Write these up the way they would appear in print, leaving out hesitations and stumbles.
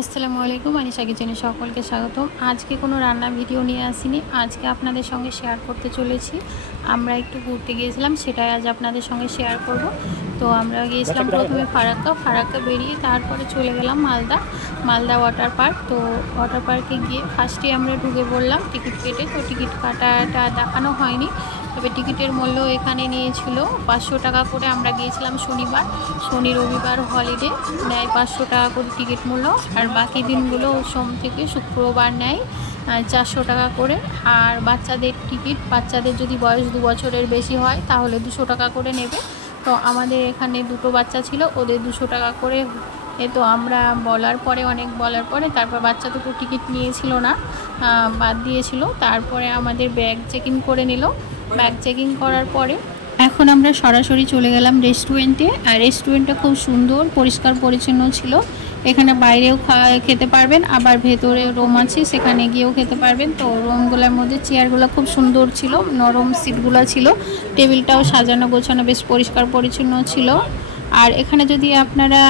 আসসালামু আলাইকুম, আনিশা কিচেনে সকলকে স্বাগতম। আজকে কোনো রান্না ভিডিও নিয়ে আসিনি, আজকে আপনাদের সঙ্গে শেয়ার করতে চলেছি। আমরা একটু ঘুরতে গিয়েছিলাম, সেটাই আজ আপনাদের সঙ্গে শেয়ার করব। তো আমরা গিয়েছিলাম প্রথমে ফারাক্কা বেরিয়ে তারপরে চলে গেলাম মালদা ওয়াটার পার্ক। তো ওয়াটার পার্কে গিয়ে ফার্স্টে আমরা ঢুকে পড়লাম টিকিট কেটে। তো টিকিট কাটাটা দেখানো হয়নি, তবে টিকিটের মূল্য এখানে নিয়েছিল 500 টাকা করে। আমরা গিয়েছিলাম শনি রবিবার হলিডে, নেয় 500 টাকা করে টিকিট মূল্য। আর বাকি দিনগুলো সোম থেকে শুক্রবার নেয় 400 টাকা করে। আর বাচ্চাদের যদি বয়স 2 বছরের বেশি হয় তাহলে 200 টাকা করে নেবে। তো আমাদের এখানে দুটো বাচ্চা ছিল, ওদের 200 টাকা করে। তো আমরা অনেক বলার পরে তারপর বাচ্চা দুটো টিকিট নিয়েছিল না, বাদ দিয়েছিল। তারপরে আমাদের ব্যাগ চেকিং করে নিল। ব্যাগ চেকিং করার পরে এখন আমরা সরাসরি চলে গেলাম রেস্টুরেন্টে। আর রেস্টুরেন্টটা খুব সুন্দর, পরিষ্কার পরিচ্ছন্ন ছিল। এখানে বাইরেও খেতে পারবেন, আবার ভেতরে রুম আছে, সেখানে গিয়েও খেতে পারবেন। তো রুমগুলোর মধ্যে চেয়ারগুলো খুব সুন্দর ছিল, নরম সিটগুলো ছিল, টেবিলটাও সাজানো গোছানো বেশ পরিষ্কার পরিচ্ছন্ন ছিল। আর এখানে যদি আপনারা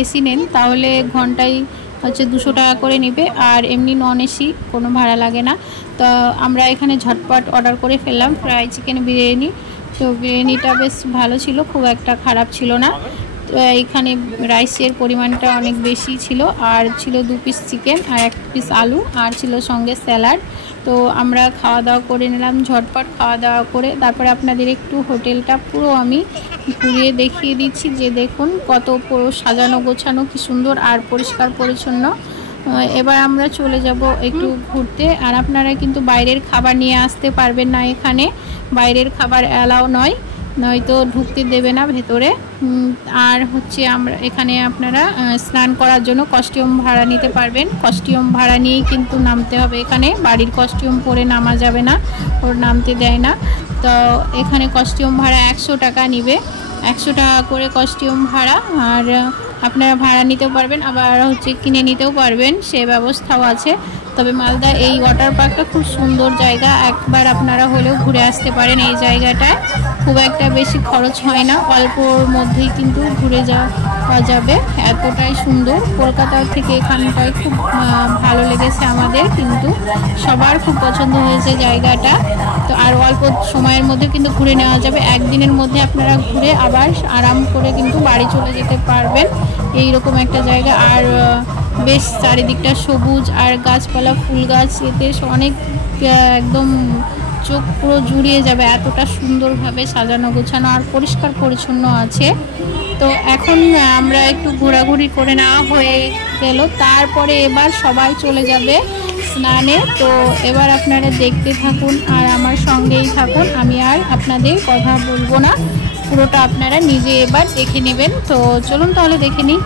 এসি নেন তাহলে ঘন্টায় 200 টাকা করে নেবে, আর এমনি নন এসি কোনো ভাড়া লাগে না। তো আমরা এখানে ঝটপট অর্ডার করে ফেললাম ফ্রাই চিকেন বিরিয়ানি। তো বিরিয়ানিটা বেশ ভালো ছিল, খুব একটা খারাপ ছিল না। তো এখানে রাইসের পরিমাণটা অনেক বেশি ছিল, আর ছিল 2 পিস চিকেন আর 1 পিস আলু, আর ছিল সঙ্গে স্যালাড। তো আমরা খাওয়া দাওয়া করে নিলাম, ঝটপট খাওয়া দাওয়া করে তারপরে আপনাদের একটু হোটেলটা পুরো আমি ঘুরিয়ে দেখিয়ে দিচ্ছি, যে দেখুন কত পুরো সাজানো গোছানো, কি সুন্দর আর পরিষ্কার পরিচ্ছন্ন। এবার আমরা চলে যাব একটু ঘুরতে। আর আপনারা কিন্তু বাইরের খাবার নিয়ে আসতে পারবেন না, এখানে বাইরের খাবার অ্যালাউ নয়তো ঢুকতে দেবে না ভেতরে। আর আমরা এখানে আপনারা স্নান করার জন্য কস্টিউম ভাড়া নিতে পারবেন। কস্টিউম ভাড়া নিয়েই কিন্তু নামতে হবে, এখানে বাড়ির কস্টিউম পরে নামা যাবে না, ওর নামতে দেয় না। তো এখানে কস্টিউম ভাড়া 100 টাকা নিবে, 100 টাকা করে কস্টিউম ভাড়া। আর আপনারা ভাড়া নিতেও পারবেন, আবার কিনে নিতেও পারবেন, সে ব্যবস্থাও আছে। তবে মালদা এই ওয়াটার পার্কটা খুব সুন্দর জায়গা, একবার আপনারা হলেও ঘুরে আসতে পারেন। এই জায়গাটায় খুব একটা বেশি খরচ হয় না, অল্পর মধ্যেই কিন্তু ঘুরে যাওয়া যাবে, এতটাই সুন্দর। কলকাতা থেকে এখানটায় খুব ভালো লেগেছে আমাদের, কিন্তু সবার খুব পছন্দ হয়েছে জায়গাটা। তো আর অল্প সময়ের মধ্যে কিন্তু ঘুরে নেওয়া যাবে, একদিনের মধ্যে আপনারা ঘুরে আবার আরাম করে কিন্তু বাড়ি চলে যেতে পারবেন, এইরকম একটা জায়গা। আর বেশ চারিদিকটা সবুজ আর গাছপালা, ফুল গাছ, এতে অনেক একদম চোখ পুরো জুড়িয়ে যাবে, এতটা সুন্দরভাবে সাজানো গোছানো আর পরিষ্কার পরিচ্ছন্ন আছে। তো এখন আমরা একটু ঘোরাঘুরি করে নেওয়া হয়ে গেল, তারপরে এবার সবাই চলে যাবে স্নানে। তো এবার আপনারা দেখতে থাকুন আর আমার সঙ্গেই থাকুন, আমি আর আপনাদের কথা বলবো না, পুরোটা আপনারা নিজে এবার দেখে নেবেন। তো চলুন তাহলে দেখে নিই।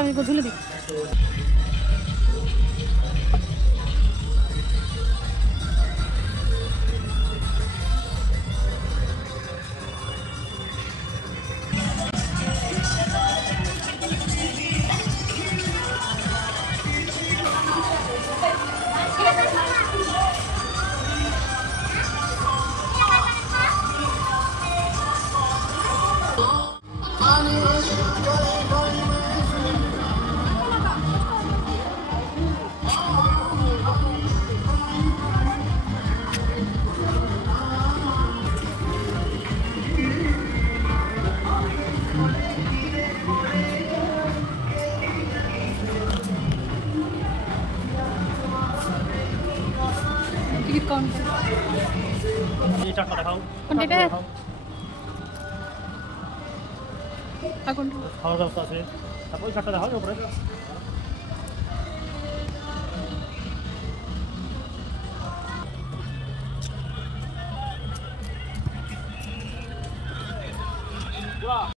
আমি ঝুলে দিই। টিকিট কাউন্টার এই চারটা দেখাও কোনটা এটা আর কোনটা খাওয়ার ব্যবস্থা আছে তারপর চারটা দেখাও উপরে